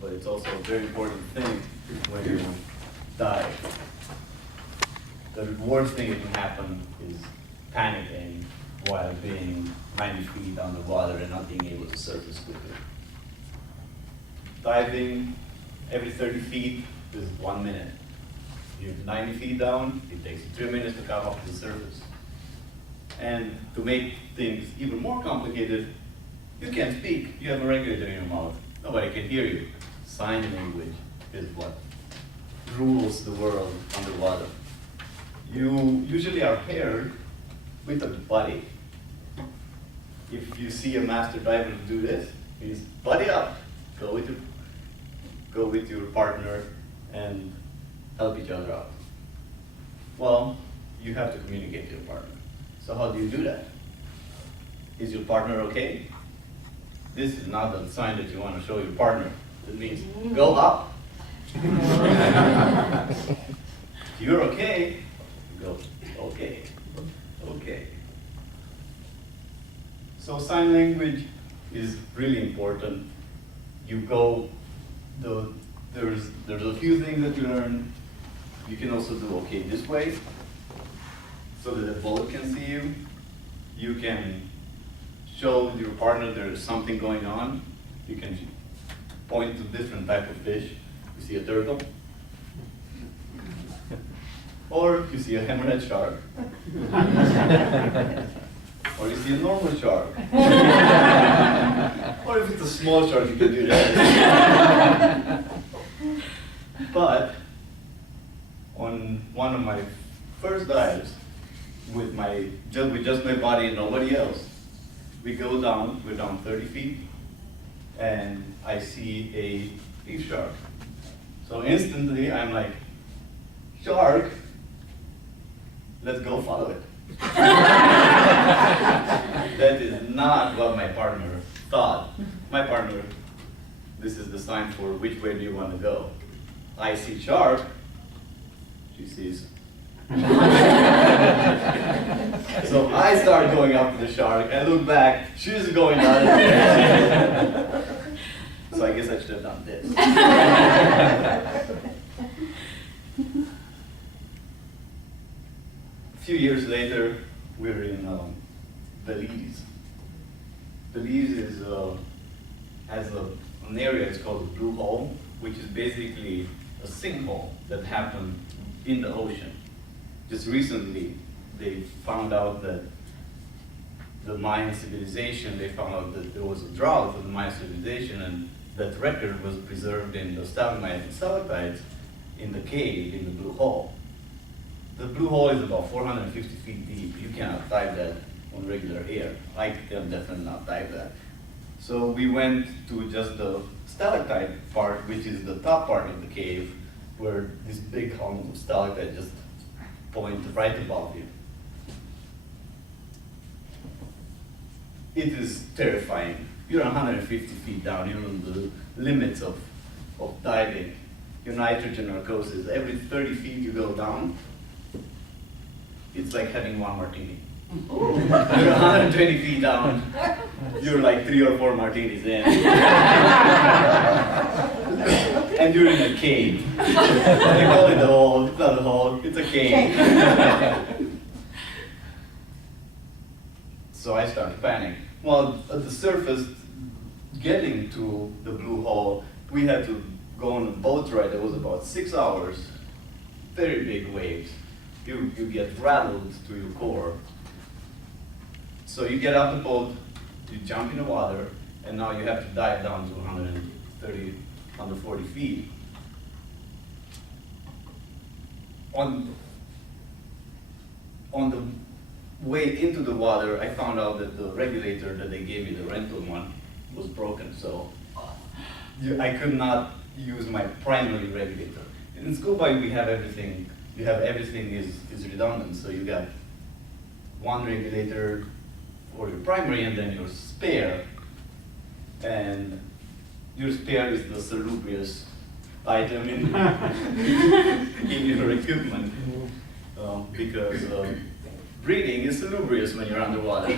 but it's also a very important thing when you dive. The worst thing that can happen is panicking while being 90 feet underwater and not being able to surface quickly. Diving every 30 feet is 1 minute. You're 90 feet down, it takes you 3 minutes to come up to the surface. And to make things even more complicated, you can't speak. You have a regulator in your mouth. Nobody can hear you. Sign language is what rules the world underwater. You usually are paired with a buddy. If you see a master diver do this, he's buddy up. Go with your partner and help each other out. Well, you have to communicate to your partner. So how do you do that? Is your partner okay? This is not a sign that you want to show your partner. It means go up. If you're okay, you go, okay, okay. So sign language is really important. You go, there's a few things that you learn. You can also do okay this way, so that the boat can see you. You can show your partner there's something going on. You can point to different type of fish. You see a turtle, or you see a hammerhead shark, or you see a normal shark. Or if it's a small shark, you can do that. But on one of my first dives, with just my body and nobody else, we're down 30 feet, and I see a reef shark. So instantly I'm like, shark, let's go follow it. That is not what my partner thought. My partner, this is the sign for which way do you want to go. I see shark, she sees. So I start going after the shark, I look back, she's going out. So I guess I should have done this. A few years later, we're in Belize. Belize has an area, it's called the Blue Hole, which is basically a sinkhole that happened in the ocean. Just recently, they found out that the Mayan civilization, they found out that there was a drought of the Mayan civilization, and that record was preserved in the stalagmites and stalactites in the cave in the Blue Hole. The Blue Hole is about 450 feet deep. You cannot dive that on regular air. I can definitely not dive that. So we went to just the stalactite part, which is the top part of the cave, where this big column of stalactite just point right above you. It is terrifying. You're 150 feet down, you're on the limits of diving. Your nitrogen narcosis, every 30 feet you go down, it's like having one martini. You're 120 feet down, you're like 3 or 4 martinis in. And you're in a cave. They call it a hole, it's not a hole, it's a cave. So I started panicking. Well, at the surface, getting to the Blue Hole, we had to go on a boat ride that was about 6 hours, very big waves. You get rattled to your core. So you get off the boat, you jump in the water, and now you have to dive down to 130, 140 feet. On the way into the water, I found out that the regulator that they gave me, the rental one, was broken. So I could not use my primary regulator. In scuba, we have everything. You have everything is redundant. So you got one regulator for your primary, and then your spare. And your spare is the salubrious item in your equipment, because breathing is salubrious when you're underwater.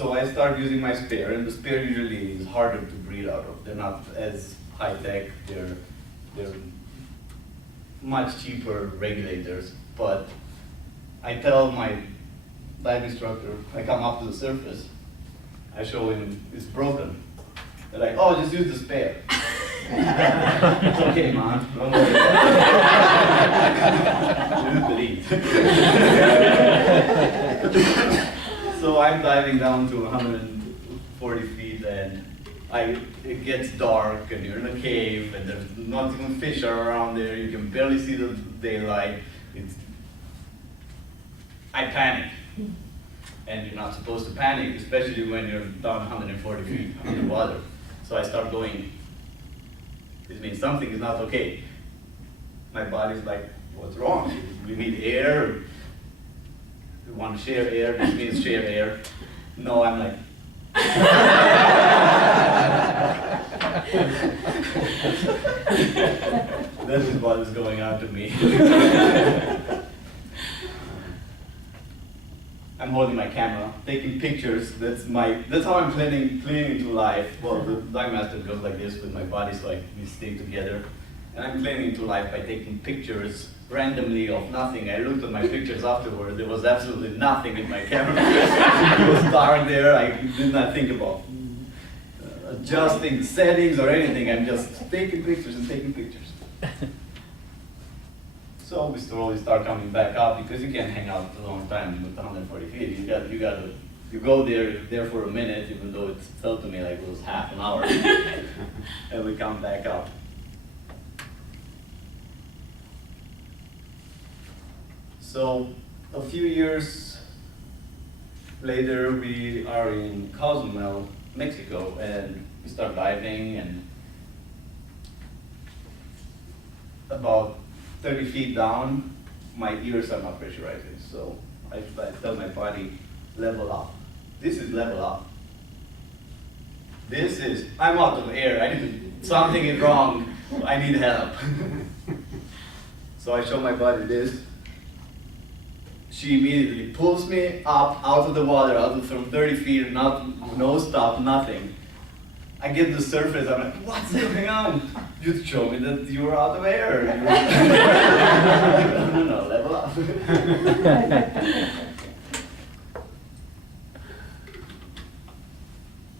So I start using my spare, and the spare usually is harder to breathe out of. They're not as high tech. They're much cheaper regulators. But I tell my dive instructor, I come up to the surface, I show him it's broken. They're like, oh, just use the spare. It's okay, man. Don't worry. You believe. So I'm diving down to 140 feet, and it gets dark, and you're in a cave, and there's not even fish are around there. You can barely see the daylight. I panic. And you're not supposed to panic, especially when you're down 140 feet underwater. So I start going, this means something is not okay. My body's like, what's wrong? We need air. We want to share air, this means share air. No, I'm like, this is what is going on to me. I'm holding my camera, taking pictures. That's how I'm clinging to life. Well, the dive master goes like this with my body, so we stay together. And I'm clinging to life by taking pictures randomly of nothing. I looked at my pictures afterwards. There was absolutely nothing in my camera. It was dark there. I did not think about adjusting the settings or anything. I'm just taking pictures and taking pictures. So we slowly start coming back up, because you can't hang out a long time with 140 feet. You go there for a minute, even though it felt to me like it was half an hour, and we come back up. So a few years later, we are in Cozumel, Mexico, and we start diving, and about 30 feet down, my ears are not pressurizing. So I tell my body, level up. This is level up. This is, I'm out of air. Something is wrong. I need help. So I show my body this. She immediately pulls me up out of the water, from 30 feet, no stop, nothing. I get to the surface, I'm like, what's going on? You showed me that you were out of air. No, level up.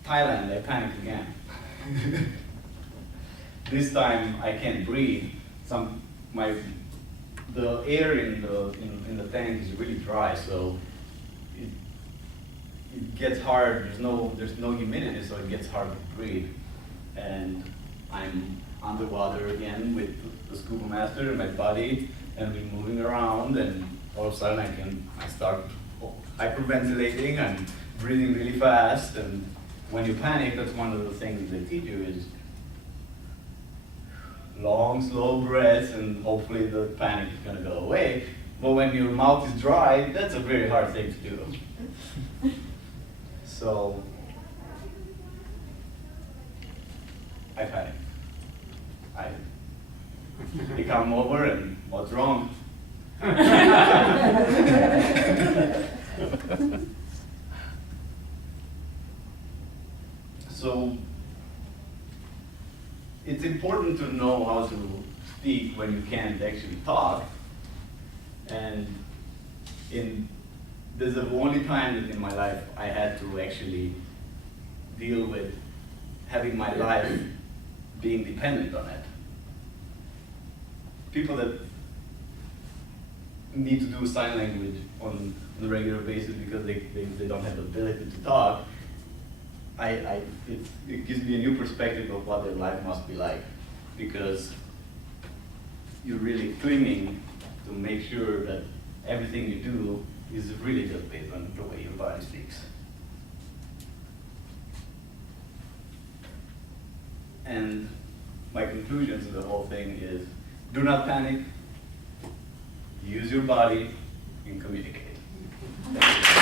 Thailand, I panicked again. This time I can't breathe. The air in the tank is really dry, so it gets hard. There's no humidity, so it gets hard to breathe. And I'm underwater again with the scuba master and my buddy, and we're moving around, and all of a sudden I start hyperventilating and breathing really fast. And when you panic, that's one of the things they teach you is long, slow breaths, and hopefully the panic is going to go away. But when your mouth is dry, that's a very hard thing to do. So I panic. They come over, and what's wrong? So it's important to know how to speak when you can't actually talk. And there's the only time that in my life I had to actually deal with having my life being dependent on it. People that need to do sign language on a regular basis because they don't have the ability to talk, it gives me a new perspective of what their life must be like, because you're really clinging to make sure that everything you do is really just based on the way your body speaks. And my conclusion to the whole thing is, do not panic, use your body, and communicate. Thank you.